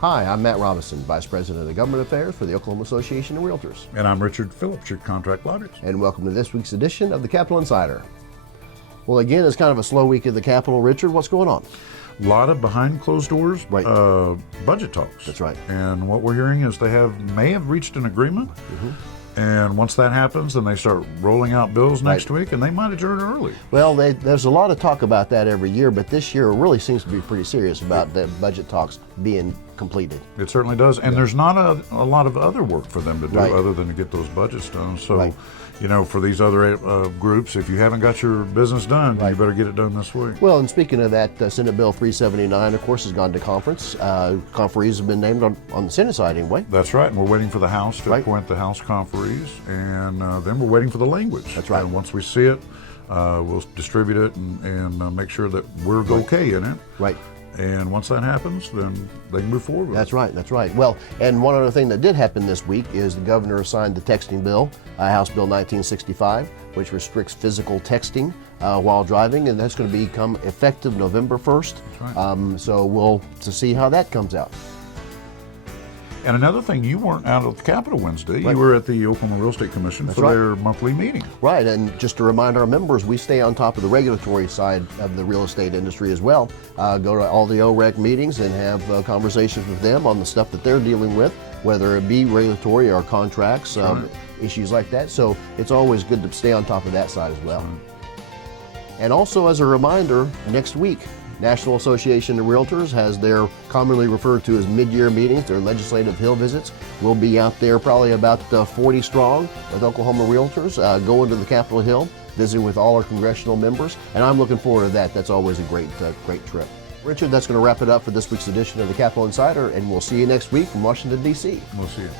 Hi, I'm Matt Robison, Vice President of Government Affairs for the Oklahoma Association of Realtors. And I'm Richard Phillips, your contract lobbyist. And welcome to this week's edition of the Capitol Insider. Well, again, it's kind of a slow week at the Capitol. Richard, what's going on? A lot of behind closed doors budget talks. That's right. And what we're hearing is they may have reached an agreement. And once that happens, then they start rolling out bills next week, and they might adjourn early. Well, there's a lot of talk about that every year, but this year it really seems to be pretty serious about the budget talks being completed. It certainly does. And there's not a lot of other work for them to do other than to get those budgets done. So, you know, for these other groups, if you haven't got your business done, you better get it done this week. Well, and speaking of that, Senate Bill 379, of course, has gone to conference. Conferees have been named on the Senate side anyway. That's right. And we're waiting for the House to appoint the House conferees. And then we're waiting for the language. That's right. And once we see it, we'll distribute it and make sure that we're okay in it. Right. And once that happens, then they can move forward with That's right, that's right. Well, and one other thing that did happen this week is the governor signed the texting bill, House Bill 1965, which restricts physical texting while driving, and that's going to become effective November 1st. That's right. So we'll see how that comes out. And another thing, you weren't out at the Capitol Wednesday. You were at the Oklahoma Real Estate Commission for their monthly meeting. Right, and just to remind our members, we stay on top of the regulatory side of the real estate industry as well. Go to all the OREC meetings and have conversations with them on the stuff that they're dealing with, whether it be regulatory or contracts, issues like that. So it's always good to stay on top of that side as well. And also as a reminder, next week, National Association of Realtors has their commonly referred to as mid-year meetings, their legislative hill visits. We'll be out there probably about 40 strong with Oklahoma Realtors, going to the Capitol Hill, visiting with all our congressional members, and I'm looking forward to that. That's always a great trip. Richard, that's going to wrap it up for this week's edition of the Capitol Insider, and we'll see you next week from Washington, D.C. We'll see you.